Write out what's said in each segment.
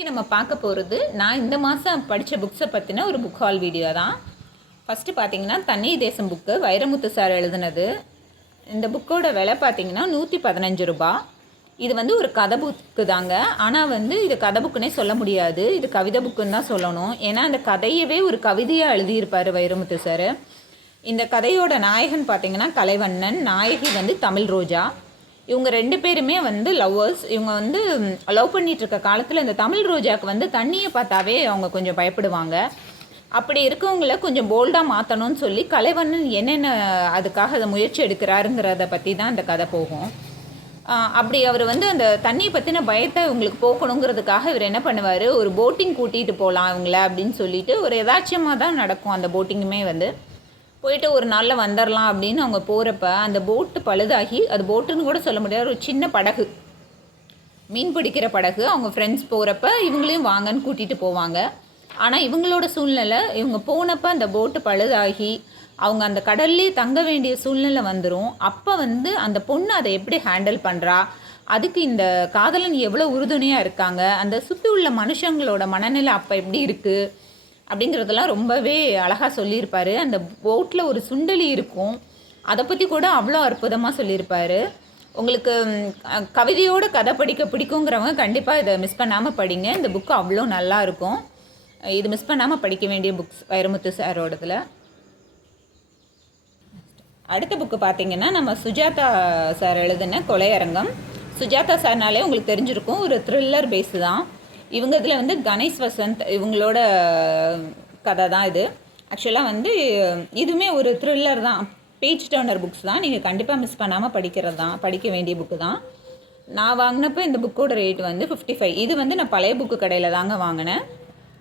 இன்றைக்கி நம்ம பார்க்க போகிறது நான் இந்த மாதம் படித்த புக்ஸை பற்றின ஒரு புக் ஹால் வீடியோ தான். ஃபஸ்ட்டு பார்த்தீங்கன்னா தண்ணீர் தேசம் புக்கு வைரமுத்து சார் எழுதுனது. இந்த புக்கோட விலை பார்த்தீங்கன்னா 115 ரூபா. இது வந்து ஒரு கதை புக்கு தாங்க. ஆனால் வந்து இது கதை புக்குன்னே சொல்ல முடியாது, இது கவிதை புக்குன்னு தான் சொல்லணும். ஏன்னா அந்த கதையவே ஒரு கவிதையாக எழுதியிருப்பார் வைரமுத்து சார். இந்த கதையோட நாயகன் பார்த்தீங்கன்னா கலைவண்ணன், நாயகி வந்து தமிழ் ரோஜா. இவங்க ரெண்டு பேருமே வந்து லவ்வர்ஸ். இவங்க வந்து லவ் பண்ணிகிட்ருக்க காலத்தில் இந்த தமிழ் ரோஜாவுக்கு வந்து தண்ணியை பார்த்தாவே அவங்க கொஞ்சம் பயப்படுவாங்க. அப்படி இருக்கவங்கள கொஞ்சம் போல்டாக மாற்றணும்னு சொல்லி கலைவண்ணன் என்னென்ன அதுக்காக அதை முயற்சி எடுக்கிறாருங்கிறத பற்றி தான் இந்த கதை போகும். அப்படி அவர் வந்து அந்த தண்ணியை பற்றின பயத்தை இவங்களுக்கு போக்கணுங்கிறதுக்காக இவர் என்ன பண்ணுவார், ஒரு போட்டிங் கூட்டிகிட்டு போகலாம் இவங்கள அப்படின்னு சொல்லிட்டு ஒரு யதார்த்தமாக தான் நடக்கும். அந்த போட்டிங்குமே வந்து போயிட்டு ஒரு நாளில் வந்துடலாம் அப்படின்னு அவங்க போகிறப்ப அந்த போட்டு பழுதாகி, அது போட்டுன்னு கூட சொல்ல முடியாது, ஒரு சின்ன படகு, மீன் பிடிக்கிற படகு. அவங்க ஃப்ரெண்ட்ஸ் போகிறப்ப இவங்களையும் வாங்கன்னு கூட்டிகிட்டு போவாங்க. ஆனால் இவங்களோட சூழ்நிலை, இவங்க போனப்போ அந்த போட்டு பழுதாகி அவங்க அந்த கடல்லே தங்க வேண்டிய சூழ்நிலை வந்துடும். அப்போ வந்து அந்த பொண்ணு அதை எப்படி ஹேண்டில் பண்ணுறா, அதுக்கு இந்த காதலன் எவ்வளோ உறுதுணையாக இருக்காங்க, அந்த சுற்றி உள்ள மனுஷங்களோட மனநிலை அப்போ எப்படி இருக்குது அப்படிங்கிறதெல்லாம் ரொம்பவே அழகாக சொல்லியிருப்பார். அந்த போட்டில் ஒரு சுண்டலி இருக்கும், அதை பற்றி கூட அவ்வளோ அற்புதமாக சொல்லியிருப்பார். உங்களுக்கு கவிதையோடு கதை படிக்க பிடிக்குங்கிறவங்க கண்டிப்பாக இதை மிஸ் பண்ணாமல் படிங்க. இந்த புக்கு அவ்வளோ நல்லா இருக்கும். இது மிஸ் பண்ணாமல் படிக்க வேண்டிய புக்ஸ் வைரமுத்து சாரோடதில். அடுத்த புக்கு பார்த்திங்கன்னா நம்ம சுஜாதா சார் எழுதின கொலையரங்கம். சுஜாதா சார்னாலே உங்களுக்கு தெரிஞ்சிருக்கும், ஒரு த்ரில்லர் பேஸு தான். இவங்க இதில் வந்து கணேஷ் வசந்த் இவங்களோட கதை தான் இது. ஆக்சுவலாக வந்து இதுவுமே ஒரு த்ரில்லர் தான், பேஜ் டர்னர் புக்ஸ் தான். நீங்கள் கண்டிப்பாக மிஸ் பண்ணாமல் படிக்க வேண்டிய புக்கு தான். நான் வாங்கினப்போ இந்த புக்கோட ரேட் வந்து 55. இது வந்து நான் பழைய புக்கு கடையில் தாங்க வாங்கினேன்.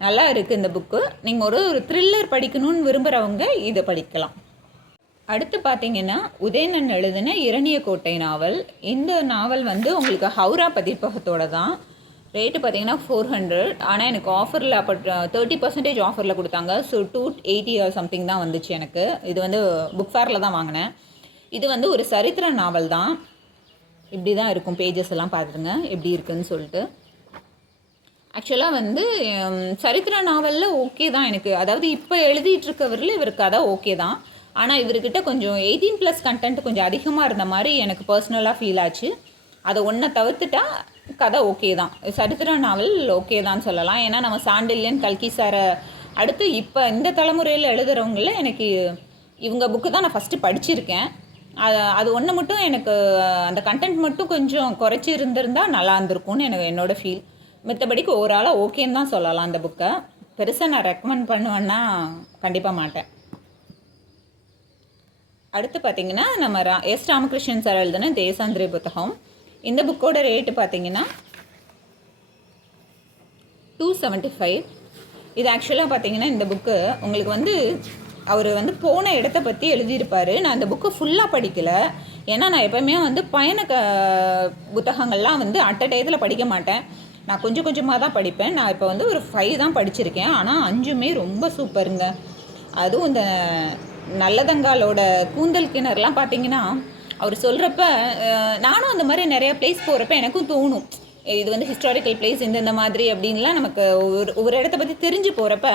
நல்லா இருக்குது இந்த புக்கு. நீங்கள் ஒரு த்ரில்லர் படிக்கணும்னு விரும்புகிறவங்க இதை படிக்கலாம். அடுத்து பார்த்தீங்கன்னா உதயணன் எழுதின இரணியக்கோட்டை நாவல். இந்த நாவல் வந்து உங்களுக்கு ஹவுரா பதிப்பகத்தோட தான். ரேட்டு பார்த்தீங்கன்னா 400. ஆனால் எனக்கு ஆஃபரில் அப்போ 30% ஆஃபரில் கொடுத்தாங்க. ஸோ 280 சம்திங் தான் வந்துச்சு எனக்கு. இது வந்து புக் ஃபேரில் தான் வாங்கினேன். இது வந்து ஒரு சரித்திர நாவல் தான். இப்படி தான் இருக்கும், பேஜஸ் எல்லாம் பார்த்துருங்க எப்படி இருக்குதுன்னு சொல்லிட்டு. ஆக்சுவலாக வந்து சரித்திர நாவலில் ஓகே தான் எனக்கு. அதாவது இப்போ எழுதிட்டுருக்கவரில் இவருக்கு கதை ஓகே தான். ஆனால் இவர்கிட்ட கொஞ்சம் 18+ கண்டென்ட் கொஞ்சம் அதிகமாக இருந்த மாதிரி எனக்கு பர்சனலாக ஃபீல் ஆச்சு. அதை ஒன்றை தவிர்த்துட்டா கதை ஓகே தான். சரித்திர நாவல் ஓகே தான் சொல்லலாம். ஏன்னா நம்ம சாண்டில்யன், கல்கி சாரை அடுத்து இப்போ இந்த தலைமுறையில் எழுதுகிறவங்கள எனக்கு இவங்க புக்கு தான் நான் ஃபஸ்ட்டு படிச்சிருக்கேன். அது ஒன்று மட்டும் எனக்கு அந்த கண்டென்ட் மட்டும் கொஞ்சம் குறைச்சி இருந்திருந்தால் நல்லா இருந்திருக்கும்னு என்னோடய ஃபீல். மற்றபடிக்கு ஓவராலாக ஓகேன்னு தான் சொல்லலாம். அந்த புக்கை பெருசாக நான் ரெக்கமெண்ட் பண்ணுவேன்னா கண்டிப்பாக மாட்டேன். அடுத்து பார்த்திங்கன்னா நம்ம எஸ் ராமகிருஷ்ணன் சார் எழுதுன தேசாந்திரி புத்தகம். இந்த புக்கோட ரேட்டு பார்த்திங்கன்னா 275. இது ஆக்சுவலாக பார்த்திங்கன்னா இந்த புக்கு உங்களுக்கு வந்து அவர் வந்து போன இடத்த பற்றி எழுதியிருப்பார். நான் இந்த புக்கு ஃபுல்லாக படிக்கலை. ஏன்னா நான் எப்போயுமே வந்து பயண புத்தகங்கள்லாம் வந்து அட் அ டயத்தில் படிக்க மாட்டேன். நான் கொஞ்சம் கொஞ்சமாக தான் படிப்பேன். நான் இப்போ வந்து ஒரு 5 தான் படிச்சிருக்கேன். ஆனால் 5மே ரொம்ப சூப்பருங்க. அதுவும் இந்த நல்லதங்காலோட கூந்தல் கிணறுலாம் பார்த்திங்கன்னா அவர் சொல்கிறப்ப நானும் அந்த மாதிரி நிறையா பிளேஸ் போகிறப்ப எனக்கும் தோணும், இது வந்து ஹிஸ்டாரிக்கல் பிளேஸ் இந்த மாதிரி அப்படின்லாம் நமக்கு ஒரு இடத்த பற்றி தெரிஞ்சு போகிறப்ப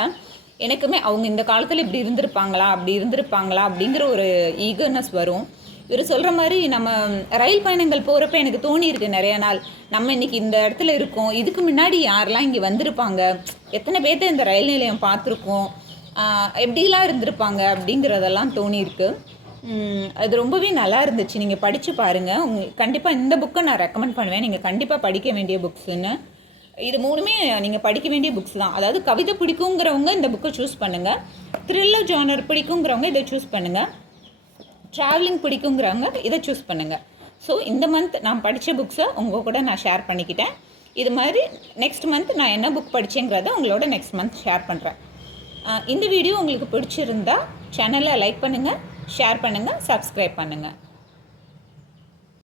எனக்குமே அவங்க இந்த காலத்தில் இப்படி இருந்திருப்பாங்களா அப்படிங்கிற ஒரு ஈகர்னஸ் வரும். இவர் சொல்கிற மாதிரி நம்ம ரயில் பயணங்கள் போகிறப்ப எனக்கு தோணியிருக்கு நிறையா நாள், நம்ம இன்றைக்கி இந்த இடத்துல இருக்கோம், இதுக்கு முன்னாடி யாரெல்லாம் இங்கே வந்திருப்பாங்க, எத்தனை பேர்த்த இந்த ரயில் நிலையம் பார்த்துருக்கோம், எப்படிலாம் இருந்திருப்பாங்க அப்படிங்கிறதெல்லாம் தோணியிருக்கு. அது ரொம்பவே நல்லா இருந்துச்சு. நீங்கள் படித்து பாருங்கள். கண்டிப்பாக இந்த புக்கை நான் ரெக்கமெண்ட் பண்ணுவேன். நீங்கள் கண்டிப்பாக படிக்க வேண்டிய புக்ஸுன்னு. இது 3மே நீங்கள் படிக்க வேண்டிய புக்ஸ் தான். அதாவது கவிதை பிடிக்குங்கிறவங்க இந்த புக்கை சூஸ் பண்ணுங்கள், த்ரில்லர் ஜானர் பிடிக்குங்கிறவங்க இதை சூஸ் பண்ணுங்கள், ட்ராவலிங் பிடிக்குங்கிறவங்க இதை சூஸ் பண்ணுங்கள். ஸோ இந்த மந்த் நான் படித்த புக்ஸை உங்கள் கூட நான் ஷேர் பண்ணிக்கிட்டேன். இது மாதிரி நெக்ஸ்ட் மந்த் நான் என்ன புக் படித்தேங்கிறத உங்களோட நெக்ஸ்ட் மந்த் ஷேர் பண்ணுறேன். இந்த வீடியோ உங்களுக்கு பிடிச்சிருந்தா சேனலை லைக் பண்ணுங்கள், ஷேர் பண்ணுங்கள், சப்ஸ்கிரைப் பண்ணுங்கள்.